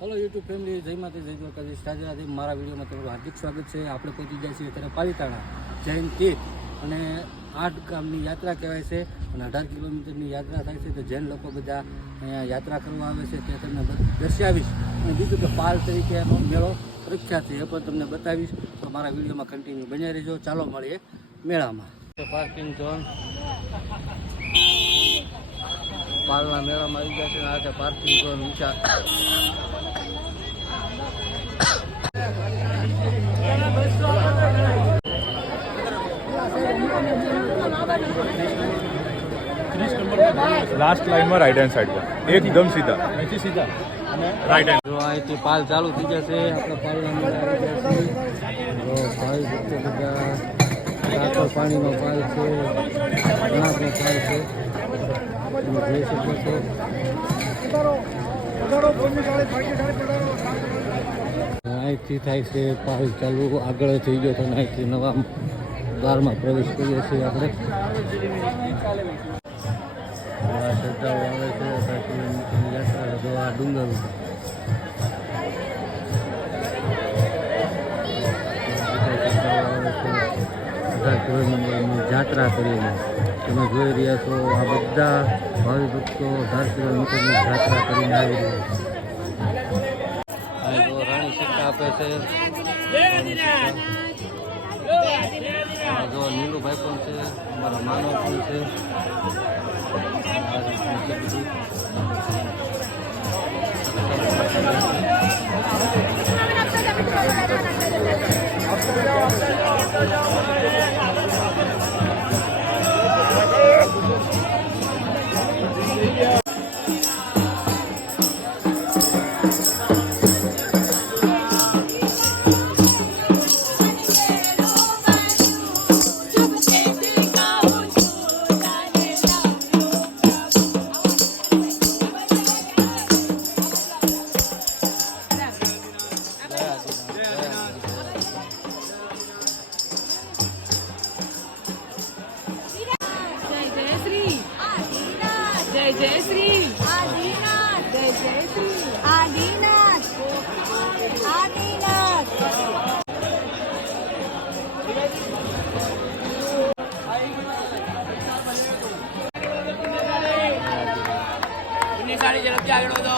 Hello YouTube family, जय माता जय द्वारकाधीश। राधे मारा वीडियो में તમારું હાર્દિક સ્વાગત છે। આપણે પહોંચી ગયા છીએ અત્યારે પાલિતાણા જૈન તીર્થ અને 8 ગામની યાત્રા કહેવાય છે અને 18 કિલોમીટરની યાત્રા થાય છે। તો જૈન લોકો બધા અહીંયા યાત્રા કરવા આવે છે, તે તમને દર્શાવીશ। અને બીજું કે પાલ તરીકે એનો મેળો પ્રખ્યાત છે, એ પણ તમને બતાવીશ। તો મારા વિડીયોમાં કન્ટિન્યુ બન્યા રહેજો। ચાલો મળીએ મેળામાં। પાર્કિંગ ઝોન પાલના મેળામાં આવી ગયા છે। આ છે પાર્કિંગ ઝોન ઊંચા। लास्ट लाइन में राइट हैंड साइड पर एकदम सीधा सीधा राइट हैंड। जो અહીંથી પાલ ચાલુ થઈ જશે। આપણે પાલના મેળા આવી ગયા છે। તો ભાઈ ભક્તો બધા કાકર પાણીનો પાલ છે, ઘણાનો પાલ છે, તમે જોઈ શકો છો। અહીંથી થાય છે પાલ ચાલુ, આગળ થઈ ગયો તો અહીંથી નવા દ્વારમાં પ્રવેશ કરીએ છીએ આપણે। શ્રદ્ધાઓ આવે છે 18 કિલોમીટરની યાત્રા। જો આ ડુંગર યાત્રા કરીને તમે જોઈ રહ્યા છો। આ બધા ભાવિ ભક્તો 18 કિલોમીટરની યાત્રા કરીને આવી રહ્યા છે। જો રાણી સિક્કા આપે છે, જો નીલુભાઈ પણ છે, અમારા માનવ પણ છે। जय श्री आदिनाथ, जय जय श्री आदिनाथ, आदिनाथ। सारी जल्दी आगे बढ़ो।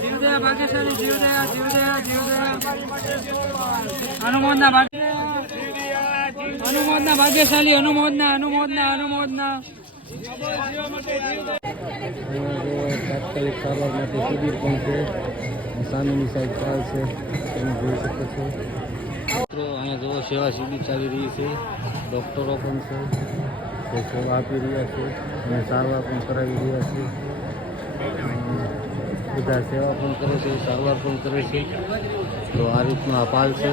जीवदया भाग्यशाली, जीवदया जीवदया जीवदया अनुमोदना अनुमोदना भाग्यशाली, अनुमोदना अनुमोदना अनुमोदना। તાત્કાલિક સારવાર માટે શિબિર પણ છે, સામેની સાઈડ પાલ છે, તમે જોઈ શકો છો। મિત્રો અહીંયા જો સેવા શિબિર ચાલી રહી છે, ડૉક્ટરો પણ છે, જે સેવા આપી રહ્યા છે અને સારવાર પણ કરાવી રહ્યા છે। બધા સેવા પણ કરે છે, સારવાર પણ કરે છે। તો આ રીતનો આ પાલ છે।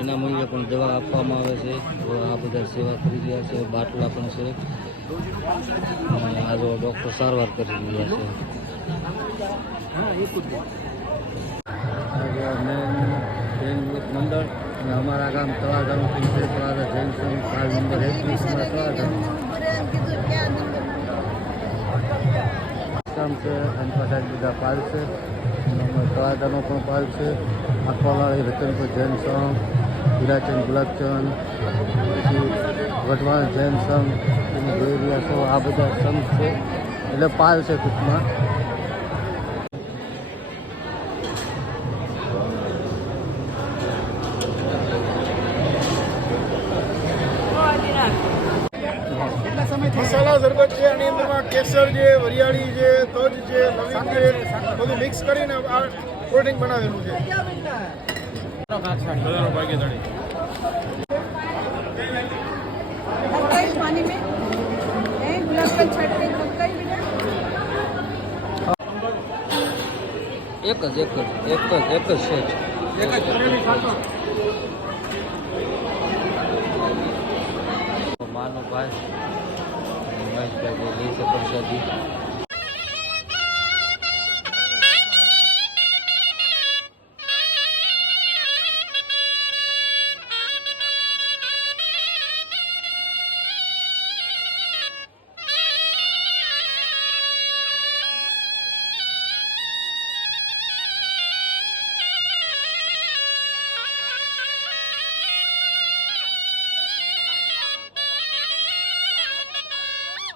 વિનામૂલ્યે પણ દવા આપવામાં આવે છે। તો આ બધા સેવા કરી રહ્યા છે, બાટલા પણ છે અને આ જો ડૉક્ટર સારવાર કરી રહ્યા છે। મેન જૈન યુવક મંડળ અને અમારા ગામ તળાજાનું છે, તળાજા જૈન સંઘ પાલ નંબર 21 તળાજા ગામ છે। એની પાસે બધા પાલ છે, તળાજાનો પણ પાલ છે, આખવાવાળી રતનપુર જૈન સંઘ, હીરાચંદ ગુલાબચંદ, પછી વઢવાણ જૈન સંઘ, તમે જોઈ રહ્યા છો। આ બધા સંઘ છે એટલે પાલ છે ટૂંકમાં। મસાલા શરબત છે, આની અંદરમાં કેસર છે, વરિયાળી છે, તજ છે, લવિંગ છે, બધું મિક્સ કરીને આ કોલ્ડ ડ્રિંક બનાવેલું છે। पानी में गुलाब का छट એક જ સેટ માનો ભાઈ મહેશભાઈ લઈ છે પ્રસાદી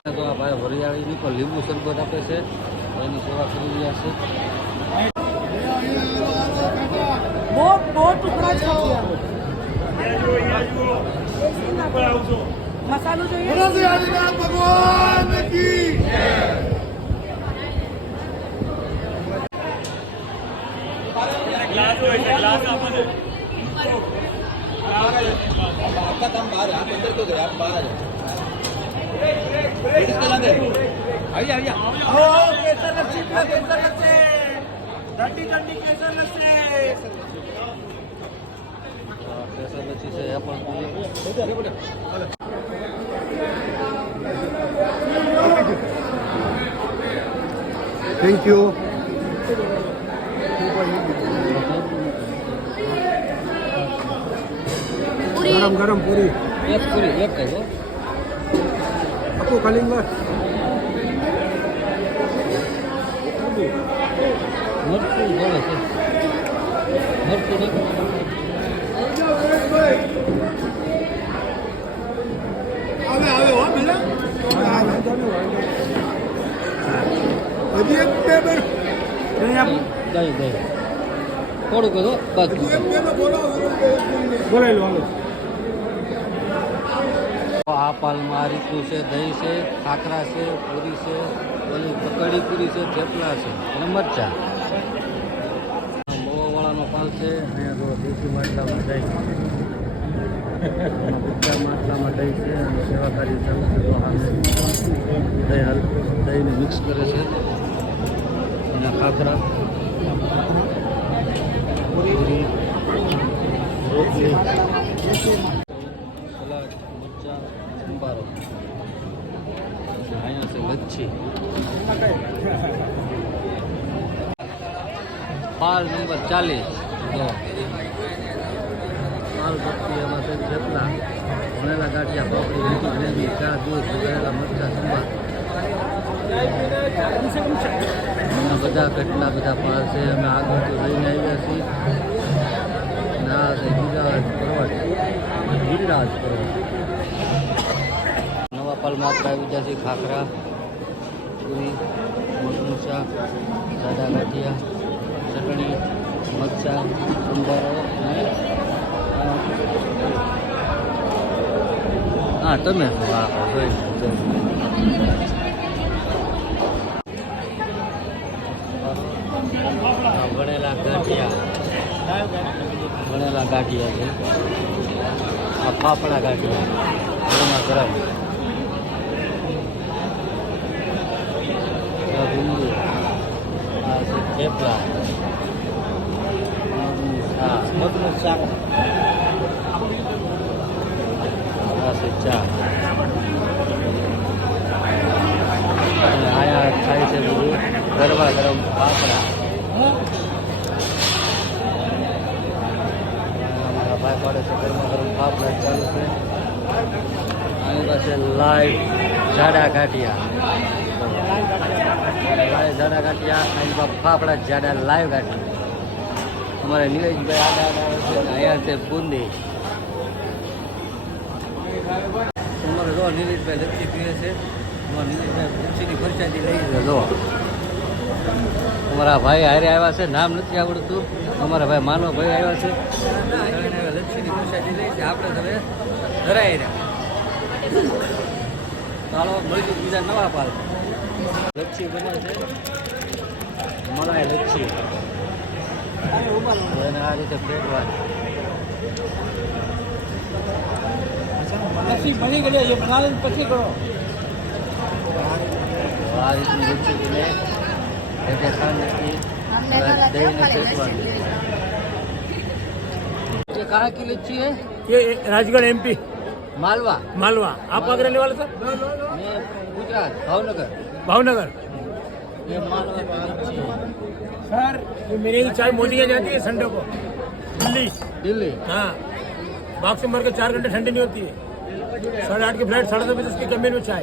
તો આ ભાઈ વરિયાળીની પણ લીંબુ શરબત આપે છે એની સેવા કરી રહ્યા છે મસાલો જોઈએ ભગવાન કી કેસર લચ્છી છે એ પણ જોઈએ. થેન્ક યુ ગરમ ગરમ પૂરી એક પૂરી એક જ હો. આપો કલિંગર મરચું જોડે છે મરચું નહીં હજી એક બે બે દહીં થોડુંક હતો બસ બોલાવી લો આ પાલમાં આ રીતનું છે દહીં છે ખાખરા છે પૂરી છે ઓલી કકડી પૂરી છે થેપલા છે અને મરચા મોવાવાળાનો પાલ છે અહીંયા તો દેશી માટલામાં દહીં બધા માટલામાં દહીં છે અને સેવાકારી ચાલુ છે તો હાલે દહીંને મિક્સ કરે છે અને ખાખરા પૂરી રોટલી સલાડ મરચા સંભારો અહીંયા છે લચ્છી પાલ નંબર 40 પાલ ભક્તિ એમાં છે થેપલા ભણેલા ગાંઠિયા પાપડી મીઠી ગ્રેવી ચા દૂધ ભરેલા મરચા સંભાર બધા કેટલા બધા પાલ છે અમે આગળથી લઈને આવ્યા છીએ ના છે ગિરિરાજ પર્વત નવા પાલમાં આપણે આવી ગયા છીએ ખાખરા પૂરી મગનું શાક સાદા ગાંઠિયા ચટણી મરચા સંભારો અને હા તમે હા વણેલા ગાંઠિયા છે આ ફાફડા ગાંઠિયા ગરમા ગરમ આ ભૂંગળી આ છે થેપલા હા મગનું શાક આ છે ચા અને આયા થાય છે બધું ગરમા ગરમ ફાફડા ભાઈ પાડે છે ગરમા ગરમ ફાફડા ચાલુ છે આની પાસે લાઈવ જાડા ગાંઠિયા જાડા ગાંઠિયા આની પાસે ફાફડા જાડા લાઈવ ગાંઠિયા અમારે નીરજભાઈ આડા આવે છે અહીંયા છે બુંદી અમારે જો નીરજભાઈ લચ્છી પીવે છે અમારા નીરજભાઈ લચ્છીની પરસાદી લઈ છે જો અમારા ભાઈ હારે આવ્યા છે નામ નથી આવડતું અમારા ભાઈ માનો ભાઈ આવ્યા છે લચ્છીની પ્રસાદી લઈ છે આપણે હવે ધરાઈ રહ્યા ચાલો મળીશું બીજા નવા પાલ લચ્છી બને છે મલાઈ લચ્છી અને આ રીતે ફેટવાની લસ્સી બની ગઈ એ બનાવીને પછી કરો આ રીતની લચ્છી બને એટલે ખાંડ નથી दही ने फेंकवानी ये कहाँ की लीची है ये राजगढ़ एमपी मालवा मालवा आप कहाँ के रहने वाले सर मैं गुजरात भावनगर भावनगर ये मालवा की लीची है सर ये मेरे की चाय मोदी के जाती है संडे को दिल्ली दिल्ली हाँ बाग से मर के 4 घंटे ठंडी नहीं होती है 8:30 की फ्लाइट 2:30 बजे उसकी कमी में चाय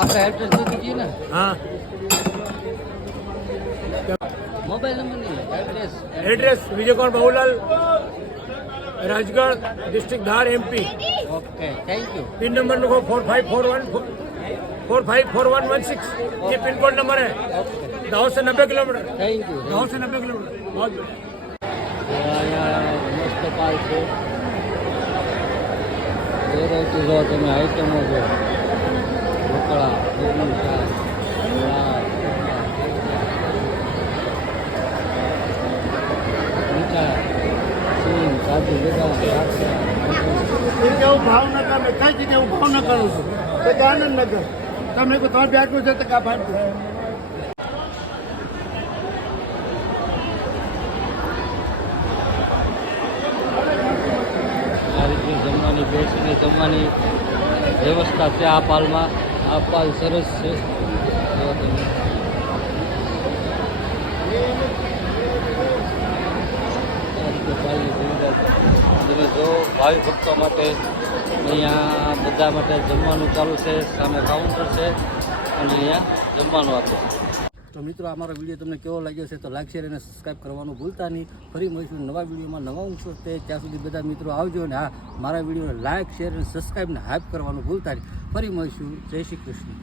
आपका एड्रेस दे दीजिए ना हाँ मोबाइल नंबर नहीं है address address Vijay Kumar Babulal Rajgarh district Dhar MP okay thank you pin number लिखो 454116 ये पिन कोड नंबर है दाहोद से 90 किलोमीटर थैंक यू दाहोद से 90 किलोमीटर बहुत મસ્ત પાલ છે વેરાયટી જો તમે આઈટમો જો ઢોકળા દૂધનું શાક મીઠા સિંગ કાજુ બદામ દ્રાક્ષા ભાવનગર મેં કઈ જગ્યાએ હું ભાવનગર છું તો કે આનંદનગર તમે કોઈ તમારે બેઠું છે તો કા ભાડું આ રીતની જમવાની બેસીને જમવાની વ્યવસ્થા છે આ પાલમાં આ પાલ સરસ છે જો તમે આ રીતે પાલની સુવિધા છે. તમે જો ભાવિ ભક્તો માટે અહીંયા બધા માટે જમવાનું ચાલુ છે સામે કાઉન્ટર છે અને અહીંયા જમવાનું આપે છે. તો મિત્રો અમારો વિડીયો તમને કેવો લાગ્યો છે તો લાઈક શેર અને સબસ્ક્રાઈબ કરવાનું ભૂલતા નહીં. ફરી મળીશું નવા વિડીયોમાં નવા અંશો તે ત્યાં સુધી બધા મિત્રો આવજો અને હા મારા વિડીયોને લાઈક શેર અને સબસ્ક્રાઈબને હાઈપ કરવાનું ભૂલતા નહીં. ફરી મળીશું. જય શ્રી કૃષ્ણ.